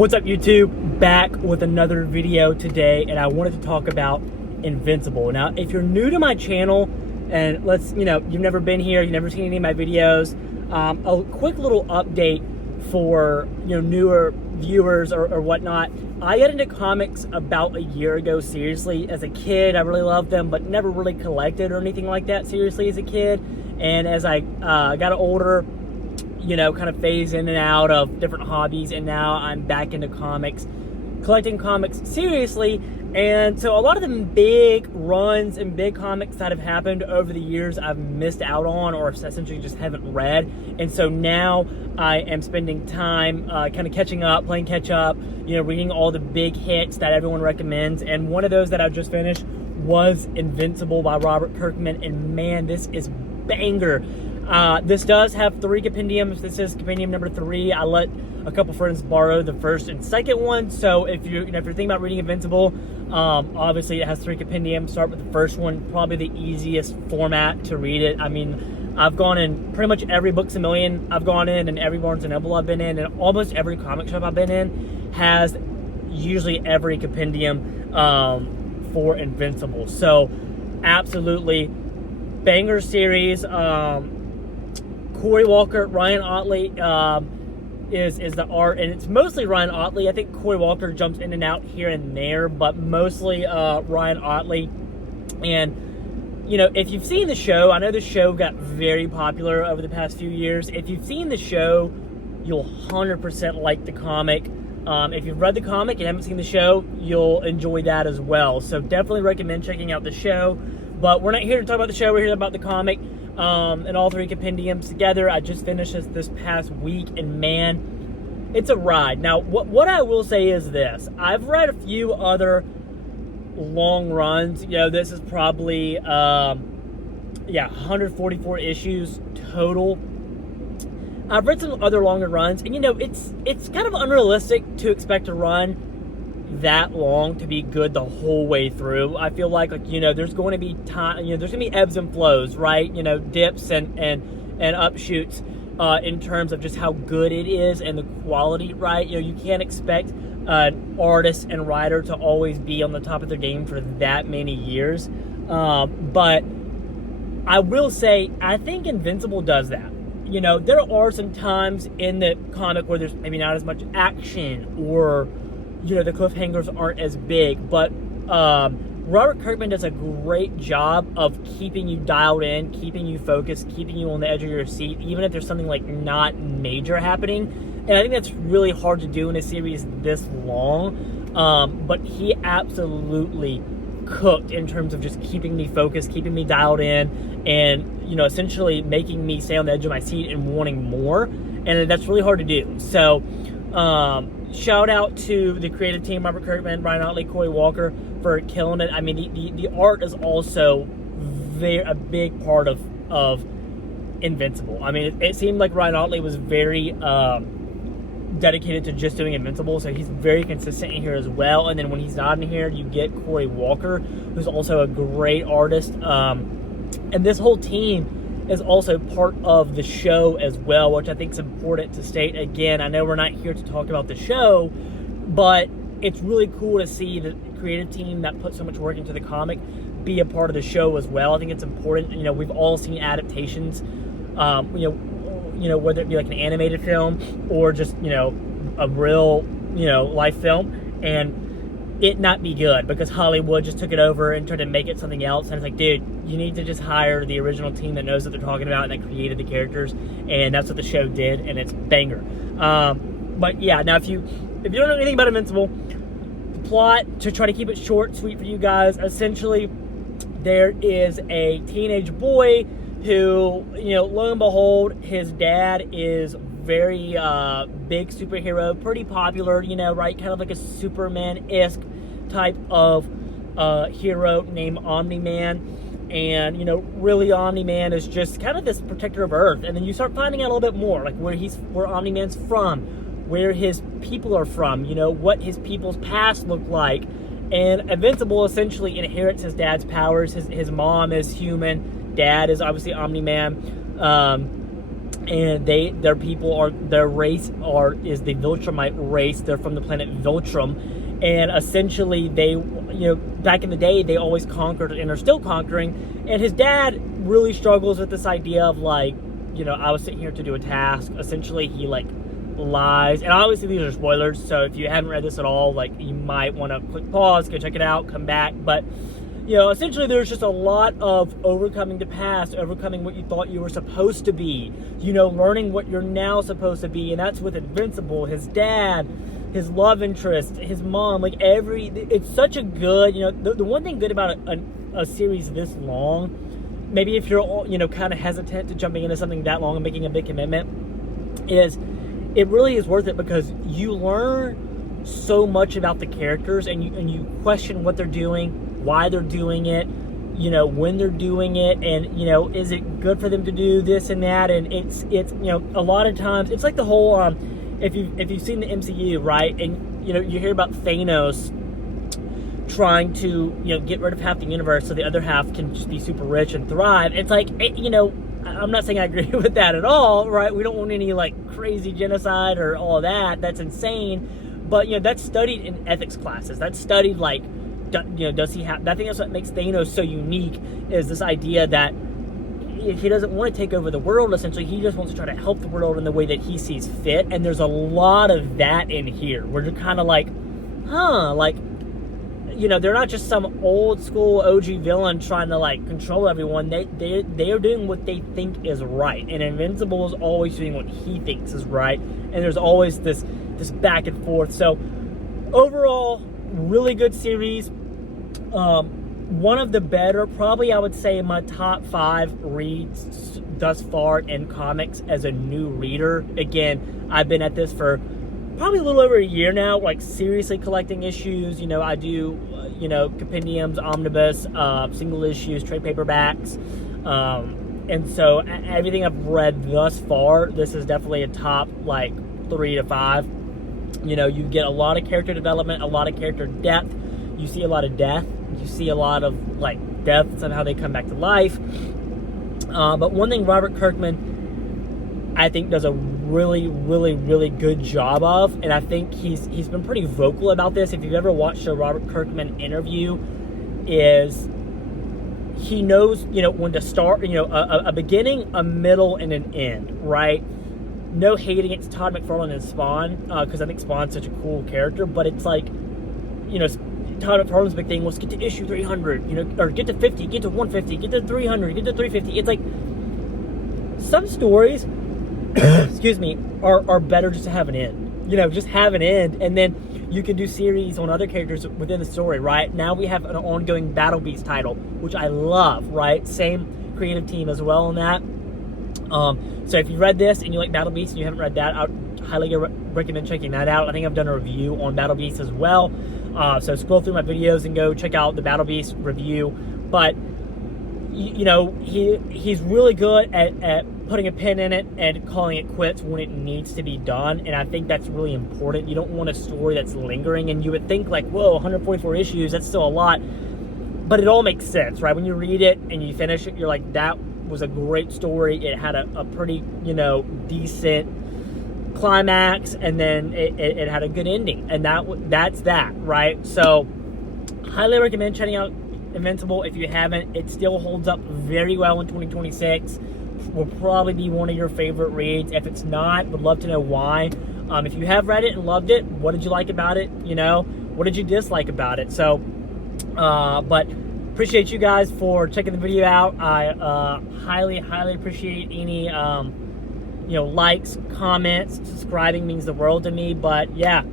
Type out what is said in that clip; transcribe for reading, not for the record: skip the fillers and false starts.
What's up, YouTube? Back with another video today, and I wanted to talk about Invincible. Now, if you're new to my channel, and you've never been here, you've never seen any of my videos, a quick little update for newer viewers or whatnot. I got into comics about a year ago, seriously. As a kid, I really loved them, but never really collected or anything like that, seriously, as a kid. And as I got older, kind of phase in and out of different hobbies, and now I'm back into comics, collecting comics seriously. And so a lot of the big runs and big comics that have happened over the years I've missed out on, or essentially just haven't read. And so now I am spending time kind of catching up, playing catch up, reading all the big hits that everyone recommends. And one of those that I just finished was Invincible by Robert Kirkman, and man, this is banger. This does have 3 compendiums. This is compendium number 3. I let a couple friends borrow the first and second one. So if you're thinking about reading Invincible, obviously it has 3 compendiums. Start with the first one, probably the easiest format to read it. I mean, I've gone in pretty much every Books A Million I've gone in, and every Barnes & Noble I've been in, and almost every comic shop I've been in has usually every compendium for Invincible. So absolutely banger series. Corey Walker, Ryan Ottley is the art, and it's mostly Ryan Ottley. I think Corey Walker jumps in and out here and there, but mostly Ryan Ottley. And if you've seen the show, I know the show got very popular over the past few years. If you've seen the show, you'll 100% like the comic. If you've read the comic and haven't seen the show, you'll enjoy that as well. So definitely recommend checking out the show. But we're not here to talk about the show, we're here about the comic. And all 3 compendiums together. I just finished this past week, and man, it's a ride. Now, what I will say is this: I've read a few other long runs. This is probably 144 issues total. I've read some other longer runs, and it's kind of unrealistic to expect a run that long to be good the whole way through. I feel like there's going to be time, there's going to be ebbs and flows, right? Dips and upshoots in terms of just how good it is and the quality, right? You can't expect an artist and writer to always be on the top of their game for that many years. But I will say, I think Invincible does that. There are some times in the comic where there's maybe not as much action, or the cliffhangers aren't as big, but Robert Kirkman does a great job of keeping you dialed in, keeping you focused, keeping you on the edge of your seat, even if there's something like not major happening. And I think that's really hard to do in a series this long, but he absolutely cooked in terms of just keeping me focused, keeping me dialed in, and essentially making me stay on the edge of my seat and wanting more. And that's really hard to do. So shout out to the creative team, Robert Kirkman, Ryan Ottley, Corey Walker, for killing it. I mean, the art is also a big part of Invincible. I mean, it seemed like Ryan Ottley was very dedicated to just doing Invincible, so he's very consistent in here as well. And then when he's not in here, you get Corey Walker, who's also a great artist. And this whole team is also part of the show as well, which I think is important to state. Again, I know we're not here to talk about the show, but it's really cool to see the creative team that put so much work into the comic be a part of the show as well. I think it's important. We've all seen adaptations, whether it be like an animated film or just, a real, life film, and it not be good because Hollywood just took it over and tried to make it something else. And it's like, dude, you need to just hire the original team that knows what they're talking about and that created the characters, and that's what the show did, and it's banger. But yeah, now if you don't know anything about Invincible, the plot, to try to keep it short, sweet for you guys, essentially there is a teenage boy who, lo and behold, his dad is very big superhero, pretty popular, right? Kind of like a Superman-esque type of hero named Omni-Man. And, really Omni-Man is just kind of this protector of Earth. And then you start finding out a little bit more, like where Omni-Man's from, where his people are from, what his people's past look like. And Invincible essentially inherits his dad's powers. His mom is human. Dad is obviously Omni-Man. and their race is the Viltrumite race. They're from the planet Viltrum, and essentially they, back in the day, they always conquered and are still conquering. And his dad really struggles with this idea of like, I was sitting here to do a task. Essentially, he like lies, and obviously these are spoilers, so if you haven't read this at all, like, you might want to click pause, go check it out, come back. But essentially there's just a lot of overcoming the past, overcoming what you thought you were supposed to be, learning what you're now supposed to be. And that's with Invincible, his dad, his love interest, his mom, like it's such a good, the one thing good about a series this long, maybe if you're kind of hesitant to jumping into something that long and making a big commitment, is it really is worth it, because you learn so much about the characters, and you question what they're doing, why they're doing it, when they're doing it, and is it good for them to do this and that. And it's a lot of times it's like the whole if you've seen the MCU, right, and you hear about Thanos trying to get rid of half the universe so the other half can just be super rich and thrive. It's like, I'm not saying I agree with that at all, right? We don't want any like crazy genocide or all of that. That's insane. But that's studied in ethics classes. That's studied like, does he have? I think that's what makes Thanos so unique, is this idea that he doesn't want to take over the world. Essentially, he just wants to try to help the world in the way that he sees fit. And there's a lot of that in here, where you're kind of like, like, they're not just some old school OG villain trying to like control everyone. They are doing what they think is right, and Invincible is always doing what he thinks is right. And there's always this back and forth. So overall, really good series. One of the better, probably I would say my top 5 reads thus far in comics as a new reader. Again, I've been at this for probably a little over a year now, like seriously collecting issues. I do, compendiums, omnibus, single issues, trade paperbacks. And so everything I've read thus far, this is definitely a top like 3 to 5. You get a lot of character development, a lot of character depth. You see a lot of death. You see a lot of like deaths and how they come back to life. But one thing Robert Kirkman, I think, does a really, really, really good job of, and I think he's been pretty vocal about this. If you've ever watched a Robert Kirkman interview, is he knows when to start, a beginning, a middle, and an end, right? No hate against Todd McFarlane and Spawn, because I think Spawn's such a cool character, but it's like, Todd McFarlane's big thing was get to issue 300, or get to 50, get to 150, get to 300, get to 350. It's like, some stories, excuse me, are better just to have an end. Just have an end, and then you can do series on other characters within the story, right? Now we have an ongoing Battle Beast title, which I love, right? Same creative team as well on that. So if you read this and you like Battle Beast and you haven't read that, I would highly recommend checking that out. I think I've done a review on Battle Beast as well. So scroll through my videos and go check out the Battle Beast review. But he's really good at putting a pin in it and calling it quits when it needs to be done. And I think that's really important. You don't want a story that's lingering, and you would think like, whoa, 144 issues, that's still a lot. But it all makes sense, right? When you read it and you finish it, you're like, that was a great story. It had a pretty, decent climax, and then it had a good ending. And that's that, right? So highly recommend checking out Invincible if you haven't. It still holds up very well in 2026. Will probably be one of your favorite reads. If it's not, would love to know why. If you have read it and loved it, what did you like about it? What did you dislike about it? So, but appreciate you guys for checking the video out. I highly appreciate any likes, comments. Subscribing means the world to me. But yeah,